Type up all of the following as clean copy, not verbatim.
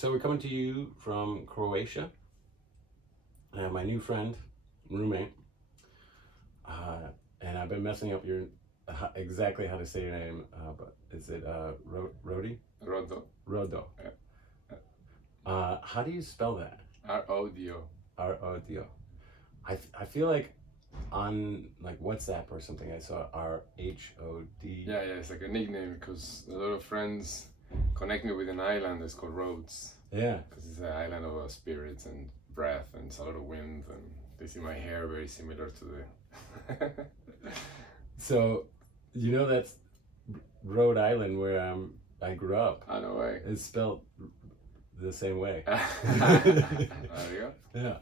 So we're coming to you from Croatia. My new friend, roommate, and I've been messing up your exactly how to say your name, but is it Rodi? Rodo. Rodo. Yeah. How do you spell that? R-O-D-O. R-O-D-O. I feel like on like WhatsApp or something I saw R-H-O-D. Yeah, it's like a nickname because a lot of friends connect me with an island that's called Rhodes. Yeah. Because it's an island of spirits and breath and it's a lot of wind and they see my hair very similar to the... So, you know that's Rhode Island where I grew up. Oh, no way. It's spelled the same way. There you Yeah.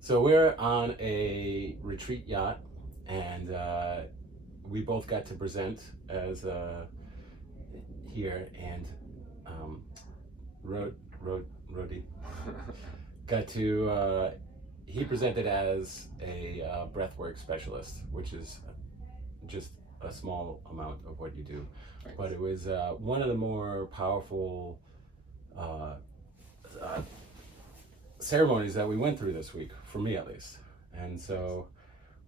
So we're on a retreat yacht, and we both got to present as here, and Rodi got to. He presented as a breathwork specialist, which is just a small amount of what you do. Thanks. But it was one of the more powerful ceremonies that we went through this week, for me at least. And so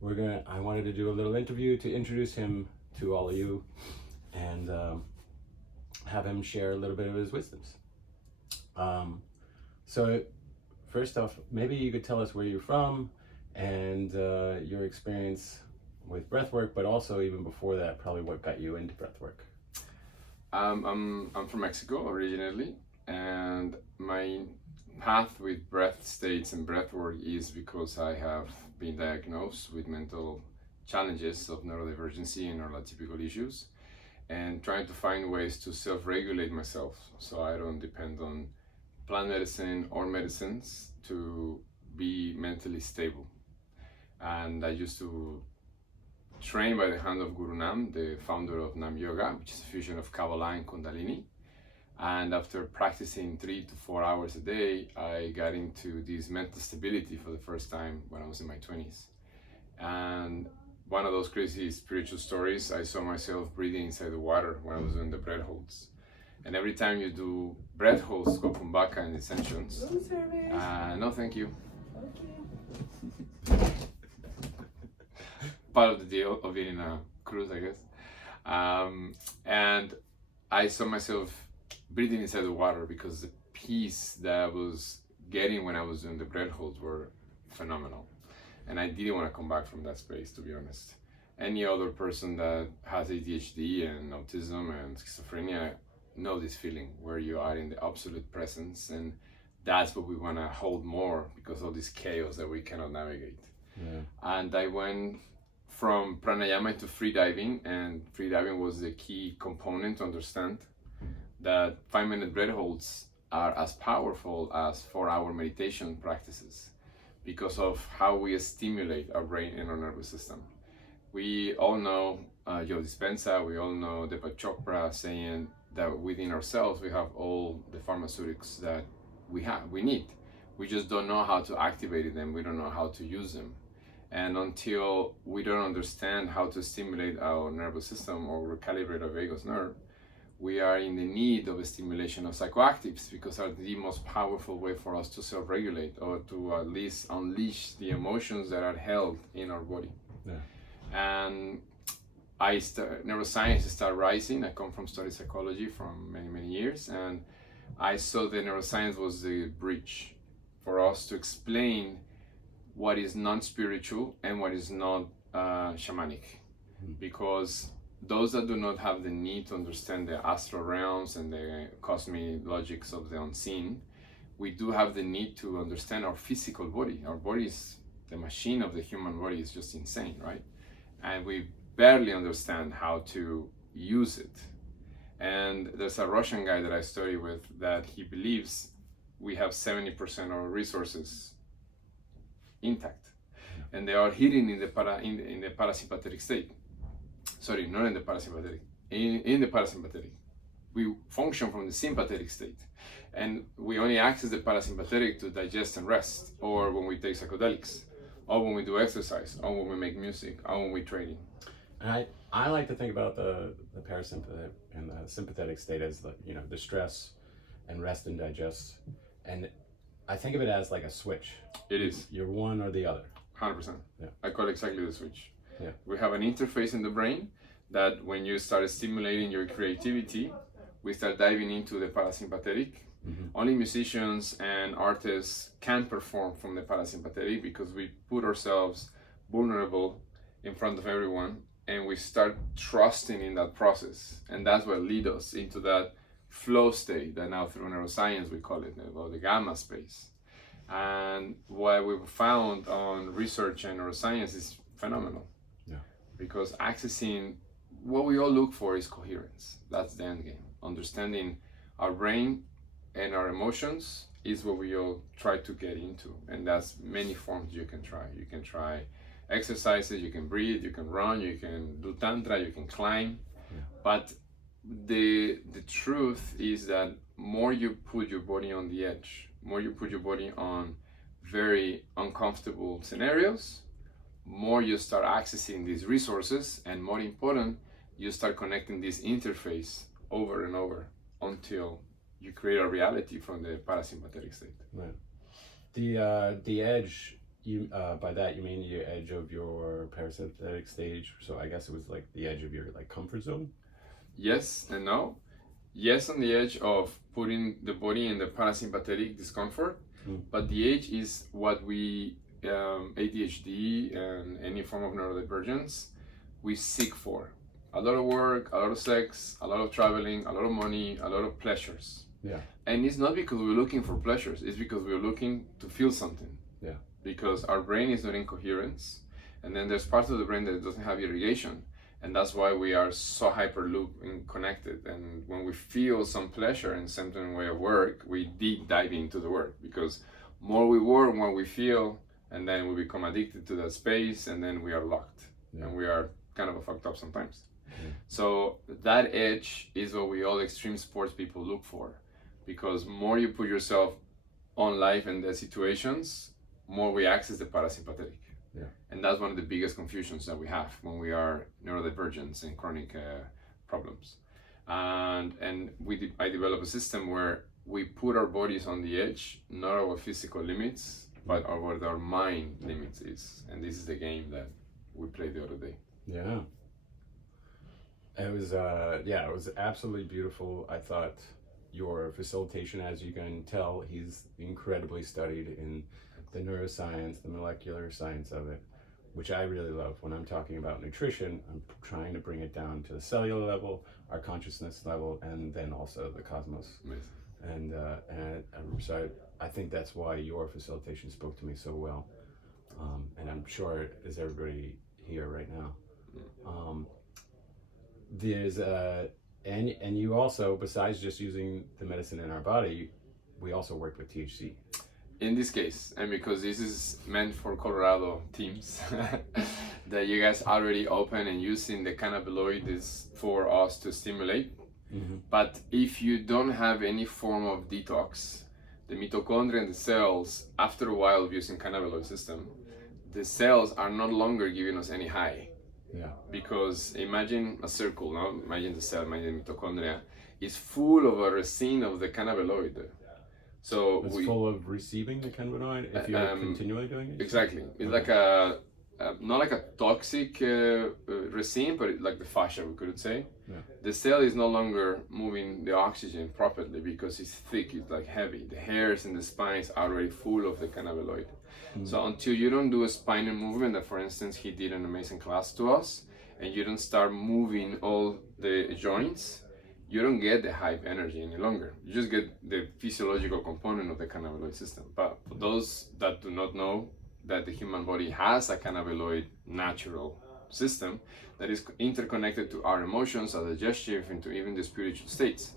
I wanted to do a little interview to introduce him to all of you and have him share a little bit of his wisdoms. So first off, maybe you could tell us where you're from and your experience with breathwork, but also even before that, probably what got you into breathwork. I'm from Mexico originally, and my path with breath states and breathwork is because I have been diagnosed with mental challenges of neurodivergency and neurotypical issues, and trying to find ways to self-regulate myself so I don't depend on plant medicine or medicines to be mentally stable. And I used to train by the hand of Guru Nam, the founder of Nam Yoga, which is a fusion of Kabbalah and Kundalini. And after practicing 3 to 4 hours a day, I got into this mental stability for the first time when I was in my 20s. And one of those crazy spiritual stories, I saw myself breathing inside the water when I was doing the breath holds. And every time you do breath holds, go Kumbhaka and ascensions. No, thank you. Okay. Part of the deal of being a cruise, I guess. And I saw myself breathing inside the water because the peace that I was getting when I was doing the breath holds were phenomenal. And I didn't want to come back from that space, to be honest. Any other person that has ADHD and autism and schizophrenia know this feeling where you are in the absolute presence, and that's what we want to hold more because of this chaos that we cannot navigate. Yeah. And I went from pranayama to freediving, and freediving was the key component to understand that 5-minute breath holds are as powerful as 4-hour meditation practices because of how we stimulate our brain and our nervous system. We all know Joe Dispenza, we all know Deepak Chopra saying that within ourselves we have all the pharmaceutics that we need. We just don't know how to activate them, we don't know how to use them. And until we don't understand how to stimulate our nervous system or recalibrate our vagus nerve, we are in the need of a stimulation of psychoactives because are the most powerful way for us to self-regulate or to at least unleash the emotions that are held in our body. Yeah. And neuroscience started rising. I come from study psychology from many years, and I saw that neuroscience was the bridge for us to explain what is non-spiritual and what is not shamanic. Because those that do not have the need to understand the astral realms and the cosmic logics of the unseen, we do have the need to understand our physical body. Our body is, the machine of the human body is just insane, right? And we barely understand how to use it. And there's a Russian guy that I study with that he believes we have 70% of our resources intact, and they are hidden in the parasympathetic state. Sorry, not in the parasympathetic. In the parasympathetic, we function from the sympathetic state, and we only access the parasympathetic to digest and rest, or when we take psychedelics, or when we do exercise, or when we make music, or when we training. And I like to think about the parasympathetic and the sympathetic state as the stress and rest and digest, and I think of it as like a switch. It is. You're one or the other. 100%. Yeah. I call it exactly the switch. Yeah. We have an interface in the brain that when you start stimulating your creativity, we start diving into the parasympathetic. Mm-hmm. Only musicians and artists can perform from the parasympathetic because we put ourselves vulnerable in front of everyone and we start trusting in that process. And that's what leads us into that flow state that now through neuroscience we call it, or the gamma space. And what we've found on research and neuroscience is phenomenal. Yeah. Because accessing what we all look for is coherence. That's the end game. Understanding our brain and our emotions is what we all try to get into. And that's many forms you can try. You can try exercises, you can breathe, you can run, you can do tantra, you can climb. Yeah. But the truth is that more you put your body on the edge, more you put your body on very uncomfortable scenarios, more you start accessing these resources, and more important, you start connecting this interface over and over until you create a reality from the parasympathetic state. Right. The edge, you by that you mean the edge of your parasympathetic stage. So I guess it was like the edge of your comfort zone. Yes and no. Yes, on the edge of putting the body in the parasympathetic discomfort, but the edge is what we, ADHD and any form of neurodivergence, we seek for. A lot of work, a lot of sex, a lot of traveling, a lot of money, a lot of pleasures. Yeah. And it's not because we're looking for pleasures, it's because we're looking to feel something. Yeah. Because our brain is not in coherence, and then there's parts of the brain that doesn't have irrigation. And that's why we are so hyperlooped and connected. And when we feel some pleasure in certain way of work, we deep dive into the work, because more we work, more we feel, and then we become addicted to that space, and then we are locked. Yeah. And we are kind of fucked up sometimes. Yeah. So that edge is what we all extreme sports people look for, because more you put yourself on life and the situations, more we access the parasympathetic. Yeah. And that's one of the biggest confusions that we have when we are neurodivergent and chronic problems. And I develop a system where we put our bodies on the edge, not our physical limits, but what our mind limits is. And this is the game that we played the other day. Yeah. It was absolutely beautiful. I thought your facilitation, as you can tell, he's incredibly studied in the neuroscience, the molecular science of it, which I really love. When I'm talking about nutrition, I'm trying to bring it down to the cellular level, our consciousness level, and then also the cosmos. Amazing. And so I think that's why your facilitation spoke to me so well. And I'm sure as everybody here right now. There's and you also, besides just using the medicine in our body, we also work with THC. In this case, and because this is meant for Colorado teams, that you guys already open and using the cannabinoid is for us to stimulate. Mm-hmm. But if you don't have any form of detox, the mitochondria and the cells, after a while of using cannabinoid system, the cells are no longer giving us any high. Yeah. Because imagine a circle, no? Imagine the cell, imagine the mitochondria, is full of a resin of the cannabinoid. So it's full of receiving the cannabinoid if you're continually doing it? Exactly. It's like not like a toxic resin, but like the fascia, we could say. Yeah. The cell is no longer moving the oxygen properly because it's thick, it's like heavy. The hairs and the spines are already full of the cannabinoid. So until you don't do a spinal movement, that for instance he did an amazing class to us, and you don't start moving all the joints, you don't get the hype energy any longer. You just get the physiological component of the cannabinoid system. But for those that do not know that the human body has a cannabinoid natural system that is interconnected to our emotions, our digestive, into even the spiritual states.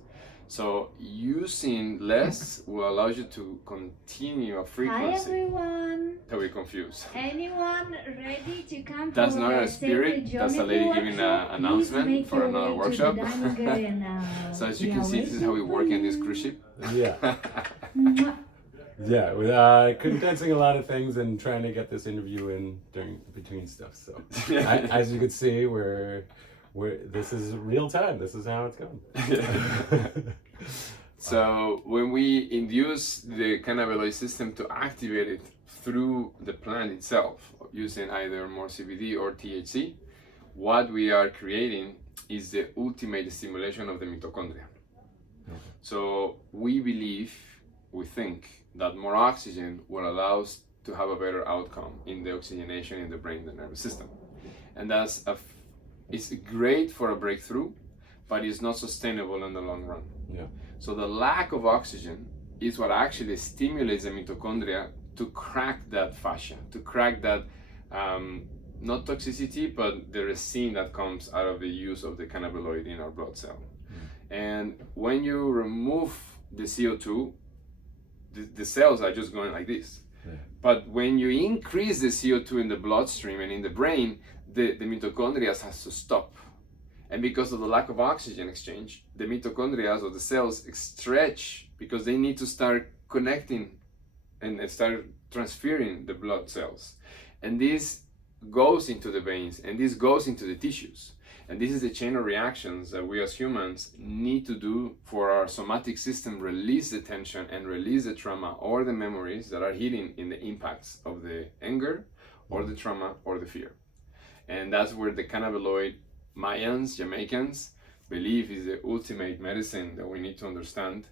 So using less will allow you to continue a frequency. Hi everyone. That we confuse. Anyone ready to come? That's not a spirit. That's a lady giving an announcement for another workshop. So as you can see, this is how we work in this cruise ship. Yeah. Yeah, with condensing a lot of things and trying to get this interview in between stuff. So as you can see, we're this is real time. This is how it's going. So when we induce the cannabinoid system to activate it through the plant itself, using either more CBD or THC, what we are creating is the ultimate stimulation of the mitochondria. Okay. So we think that more oxygen will allow us to have a better outcome in the oxygenation in the brain and nervous system. And it's great for a breakthrough, but it's not sustainable in the long run. Yeah. So the lack of oxygen is what actually stimulates the mitochondria to crack that fascia, to crack that not toxicity, but the resin that comes out of the use of the cannabinoid in our blood cell. And when you remove the CO2, the cells are just going like this. Yeah. But when you increase the CO2 in the bloodstream and in the brain, the mitochondria has to stop. And because of the lack of oxygen exchange, the mitochondria or the cells stretch because they need to start connecting and start transferring the blood cells. And this goes into the veins and this goes into the tissues. And this is the chain of reactions that we as humans need to do for our somatic system, release the tension and release the trauma or the memories that are hidden in the impacts of the anger or the trauma or the fear. And that's where the cannabinoid Mayans, Jamaicans believe is the ultimate medicine that we need to understand,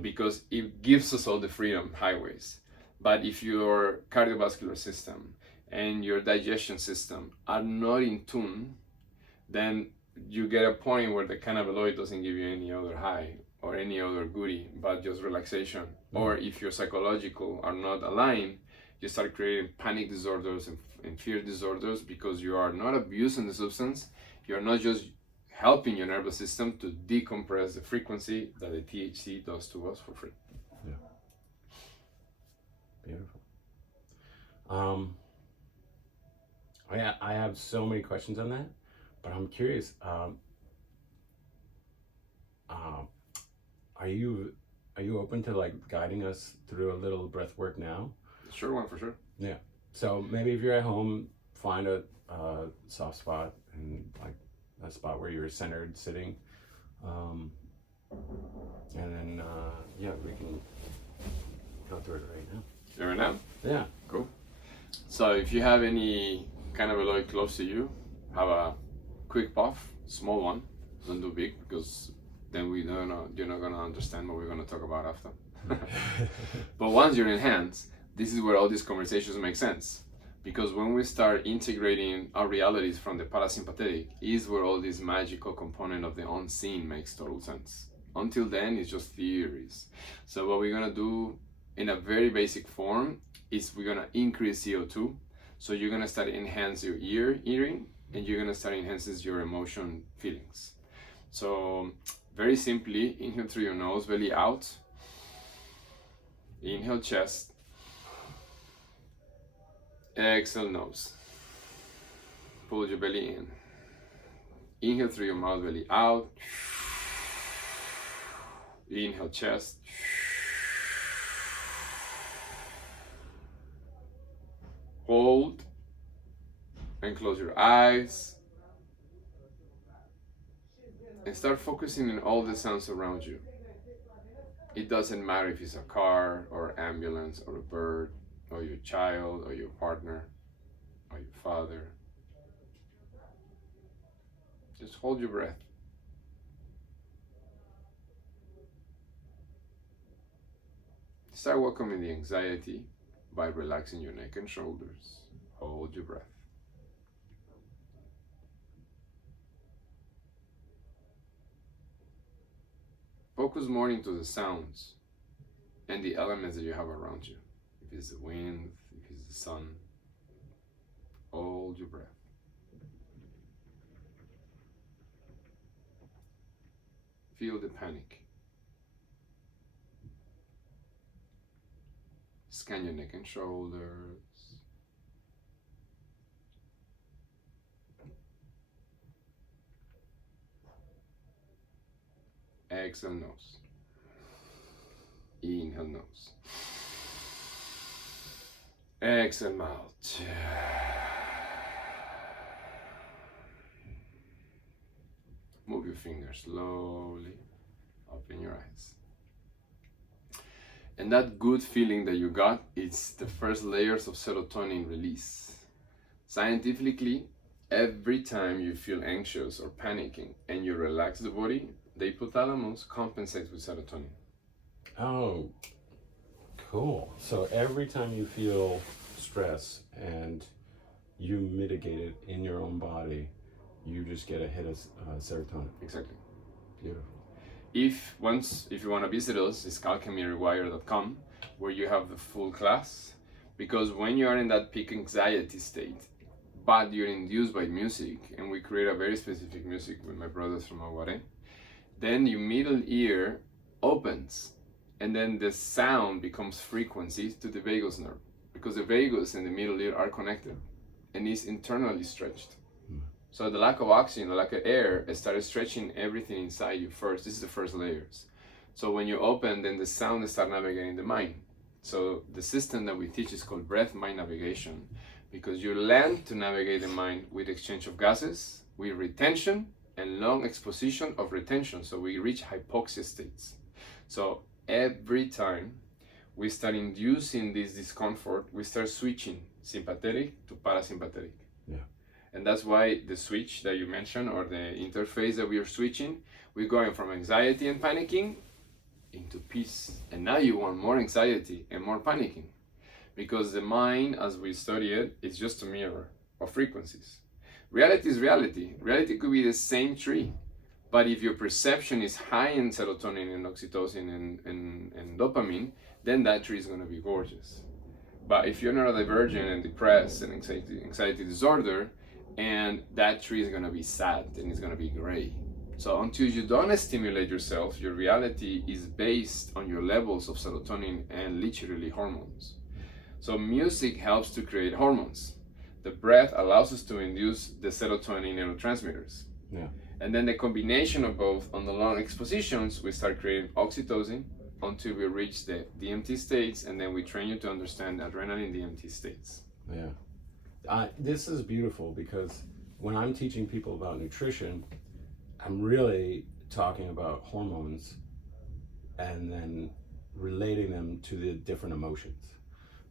because it gives us all the freedom highways. But if your cardiovascular system and your digestion system are not in tune, then you get a point where the cannabinoid doesn't give you any other high or any other goodie, but just relaxation. Or if your psychological are not aligned, you start creating panic disorders and fear disorders because you are not abusing the substance. You're not just helping your nervous system to decompress the frequency that the THC does to us for free. Yeah. Beautiful. I have so many questions on that, but I'm curious. Are you open to like guiding us through a little breath work now? Sure, one for sure. Yeah. So maybe if you're at home, find a soft spot and like a spot where you're centered sitting, and then we can go through it right now. Right now? Yeah. Cool. So if you have any cannabinoid close to you, have a quick puff, small one. Don't do big because then you're not gonna understand what we're gonna talk about after. But once you're in hands, this is where all these conversations make sense. Because when we start integrating our realities from the parasympathetic is where all this magical component of the unseen makes total sense. Until then, it's just theories. So what we're gonna do in a very basic form is we're gonna increase CO2. So you're gonna start enhance your hearing, and you're gonna start enhances your emotion feelings. So very simply, inhale through your nose, belly out. Inhale chest. Exhale nose. Pull your belly in. Inhale through your mouth, belly out. Inhale chest. Hold and close your eyes and start focusing on all the sounds around you. It doesn't matter if it's a car or ambulance or a bird or your child or your partner or your father. Just hold your breath. Start welcoming the anxiety by relaxing your neck and shoulders. Hold your breath. Focus more into the sounds and the elements that you have around you. If it's the wind, if it's the sun, hold your breath. Feel the panic. Scan your neck and shoulders. Exhale nose. Inhale nose. Exhale mouth. Move your fingers slowly. Open your eyes. And that good feeling that you got, it's the first layers of serotonin release. Scientifically, every time you feel anxious or panicking and you relax the body, the hypothalamus compensates with serotonin. Oh, cool. So every time you feel stress and you mitigate it in your own body, you just get a hit of serotonin. Exactly. Beautiful. If you want to visit us, it's Alchemyrewire.com, where you have the full class. Because when you are in that peak anxiety state, but you're induced by music, and we create a very specific music with my brothers from Aguare, then your middle ear opens, and then the sound becomes frequency to the vagus nerve, because the vagus and the middle ear are connected, and is internally stretched. So the lack of oxygen, the lack of air, started stretching everything inside you first. This is the first layers. So when you open, then the sound starts navigating the mind. So the system that we teach is called breath-mind navigation, because you learn to navigate the mind with exchange of gases, with retention, and long exposition of retention. So we reach hypoxia states. So every time we start inducing this discomfort, we start switching sympathetic to parasympathetic. Yeah. And that's why the switch that you mentioned, or the interface that we are switching, we're going from anxiety and panicking into peace. And now you want more anxiety and more panicking. Because the mind, as we study it, is just a mirror of frequencies. Reality is reality. Reality could be the same tree. But if your perception is high in serotonin and oxytocin and dopamine, then that tree is going to be gorgeous. But if you're neurodivergent and depressed and anxiety disorder, and that tree is going to be sad and it's going to be gray. So until you don't stimulate yourself, your reality is based on your levels of serotonin and literally hormones. So music helps to create hormones. The breath allows us to induce the serotonin neurotransmitters. Yeah. And then the combination of both on the long expositions, we start creating oxytocin until we reach the DMT states, and then we train you to understand adrenaline DMT states. Yeah. This is beautiful, because when I'm teaching people about nutrition, I'm really talking about hormones and then relating them to the different emotions.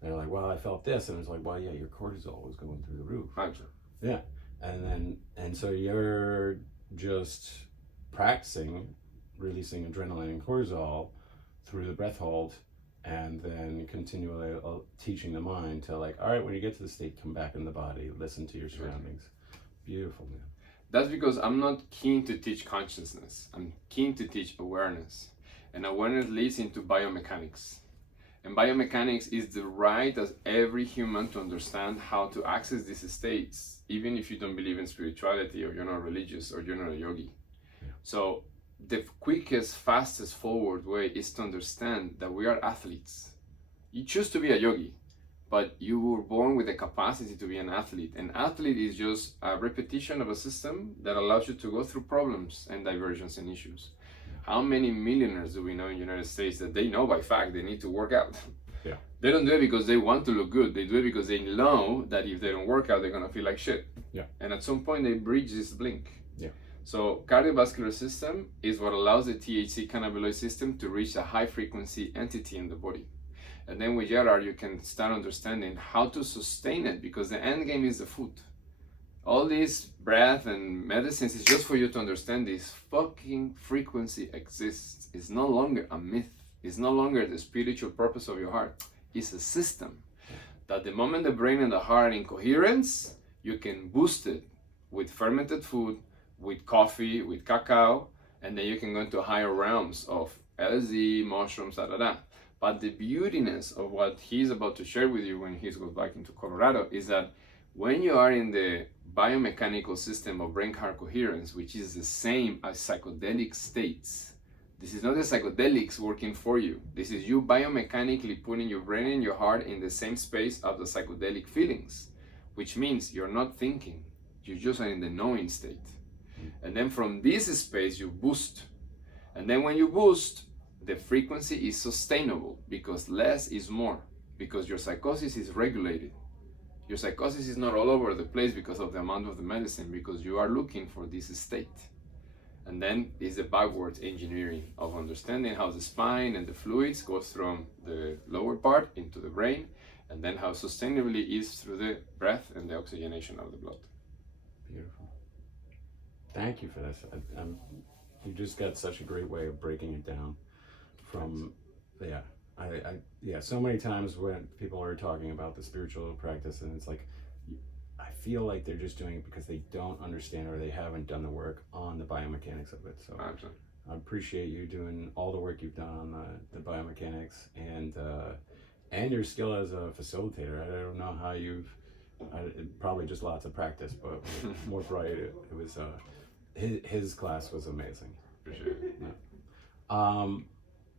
They're like, well, I felt this, and it's like, well, yeah, your cortisol was going through the roof. Actually. Yeah. And so you're just practicing releasing adrenaline and cortisol through the breath hold, and then continually teaching the mind to, like, all right, when you get to the state, come back in the body, listen to your surroundings. Beautiful, man. That's because I'm not keen to teach consciousness. I'm keen to teach awareness. And awareness leads into biomechanics. And biomechanics is the right as every human to understand how to access these states, even if you don't believe in spirituality, or you're not religious, or you're not a yogi. Yeah. So the quickest, fastest forward way is to understand that we are athletes. You choose to be a yogi, but you were born with the capacity to be an athlete. An athlete is just a repetition of a system that allows you to go through problems and divergence and issues. How many millionaires do we know in the United States that they know by fact they need to work out? Yeah. They don't do it because they want to look good. They do it because they know that if they don't work out, they're going to feel like shit. Yeah. And at some point, they bridge this blink. Yeah. So cardiovascular system is what allows the THC cannabinoid system to reach a high frequency entity in the body. And then with Gerard, you can start understanding how to sustain it, because the end game is the food. All this breath and medicines is just for you to understand this fucking frequency exists. It's no longer a myth. It's no longer the spiritual purpose of your heart. It's a system that the moment the brain and the heart are in coherence, you can boost it with fermented food, with coffee, with cacao, and then you can go into higher realms of LSD, mushrooms, But the beautiness of what he's about to share with you when he goes back into Colorado is that when you are in the biomechanical system of brain-heart coherence, which is the same as psychedelic states, this is not the psychedelics working for you. This is you biomechanically putting your brain and your heart in the same space of the psychedelic feelings, which means you're not thinking, you just are in the knowing state. And then from this space, you boost. And then when you boost, the frequency is sustainable, because less is more, because your psychosis is regulated. Your psychosis is not all over the place because of the amount of the medicine, because you are looking for this state. And then is the backwards engineering of understanding how the spine and the fluids goes from the lower part into the brain, and then how sustainably is through the breath and the oxygenation of the blood. Beautiful. Thank you for this. You just got such a great way of breaking it down from, so many times when people are talking about the spiritual practice, and it's like, I feel like they're just doing it because they don't understand or they haven't done the work on the biomechanics of it. So Absolutely. I appreciate you doing all the work you've done on the biomechanics and your skill as a facilitator. I don't know how probably just lots of practice, but more bright. It was his class was amazing. Appreciate it. Yeah. All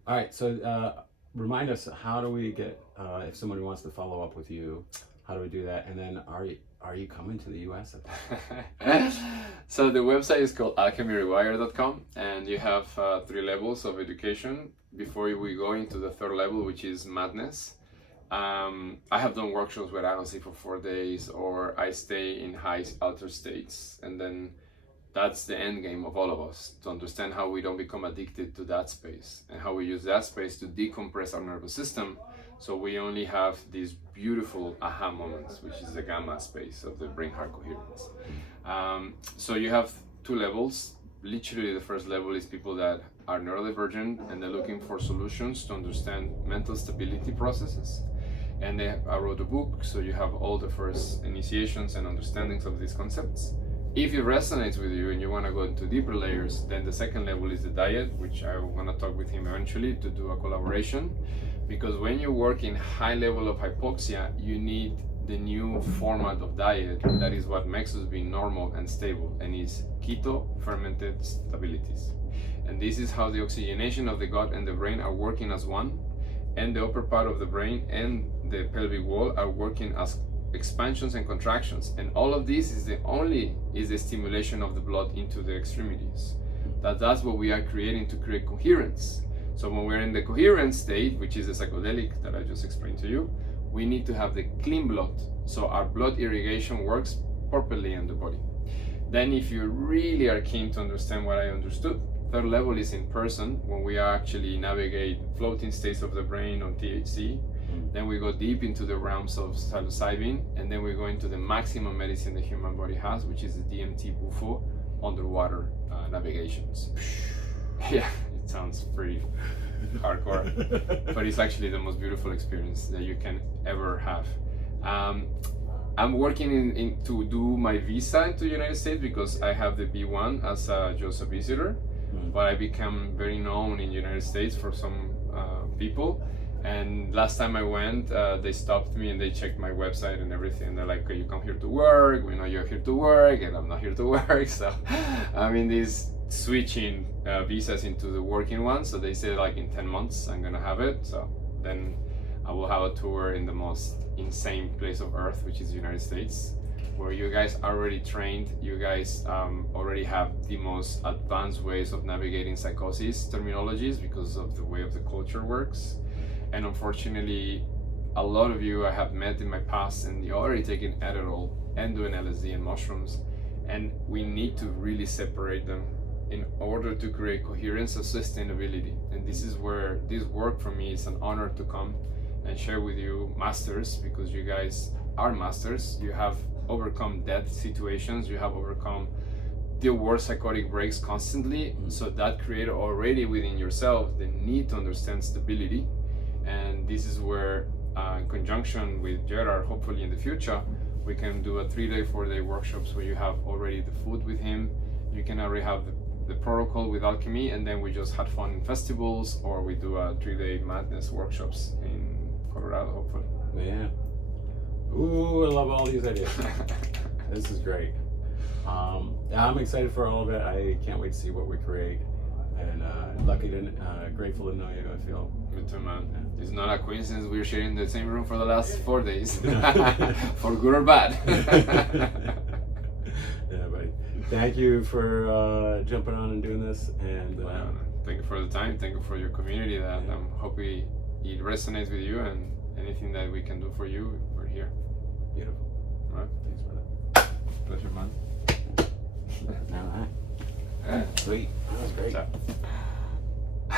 right, so remind us, how do we get if somebody wants to follow up with you? How do we do that? And then are you coming to the US? So the website is called Alchemyrewire.com, and you have 3 levels of education before we go into the 3rd level, which is madness. I have done workshops where I don't sleep for 4 days, or I stay in high altered states, and then that's the end game of all of us, to understand how we don't become addicted to that space and how we use that space to decompress our nervous system, so we only have these beautiful aha moments, which is the gamma space of the brain-heart coherence. So you have 2 levels. Literally the first level is people that are neurodivergent and they're looking for solutions to understand mental stability processes. And I wrote a book, so you have all the first initiations and understandings of these concepts. If it resonates with you and you want to go into deeper layers, then the 2nd level is the diet, which I want to talk with him eventually to do a collaboration. Because when you work in high level of hypoxia, you need the new format of diet that is what makes us be normal and stable, and is keto fermented stabilities. And this is how the oxygenation of the gut and the brain are working as one, and the upper part of the brain and the pelvic wall are working as expansions and contractions, and all of this is the stimulation of the blood into the extremities. That's what we are creating to create coherence. So when we're in the coherent state, which is the psychedelic that I just explained to you, we need to have the clean blood, so our blood irrigation works properly in the body. Then if you really are keen to understand what I understood, 3rd level is in person, when we actually navigate floating states of the brain on THC. Then we go deep into the realms of psilocybin, and then we go into the maximum medicine the human body has, which is the DMT Bufo underwater navigations. Yeah, it sounds pretty hardcore, but it's actually the most beautiful experience that you can ever have. I'm working to do my visa into the United States because I have the B1 as just a visitor, but I become very known in the United States for some people. And last time I went, they stopped me and they checked my website and everything. They're like, okay, you come here to work, we know you're here to work, and I'm not here to work. So I'm in this switching visas into the working one. So they say like in 10 months, I'm gonna have it. So then I will have a tour in the most insane place of earth, which is the United States, where you guys are already trained. You guys already have the most advanced ways of navigating psychosis terminologies because of the way of the culture works. And unfortunately, a lot of you I have met in my past, and you're already taking Adderall and doing LSD and mushrooms, and we need to really separate them in order to create coherence and sustainability. And this is where this work for me is an honor to come and share with you masters, because you guys are masters. You have overcome death situations, you have overcome the worst psychotic breaks constantly. So that created already within yourself the need to understand stability. And this is where, in conjunction with Gerard, hopefully in the future, we can do a 3-day, 4-day workshops where you have already the food with him. You can already have the protocol with Alchemy, and then we just had fun in festivals, or we do a 3-day madness workshops in Colorado, hopefully. Yeah. Ooh, I love all these ideas. This is great. I'm excited for all of it. I can't wait to see what we create. And grateful to know you, I feel. Me too, man. Yeah. It's not a coincidence we're sharing the same room for the last 4 days, for good or bad. Yeah, buddy. Thank you for jumping on and doing this. And thank you for the time. Thank you for your community. That I'm hoping it resonates with you, and anything that we can do for you, we're here. Beautiful. All right. Thanks, brother. Pleasure, man. All right. Sweet. That was great. Ciao.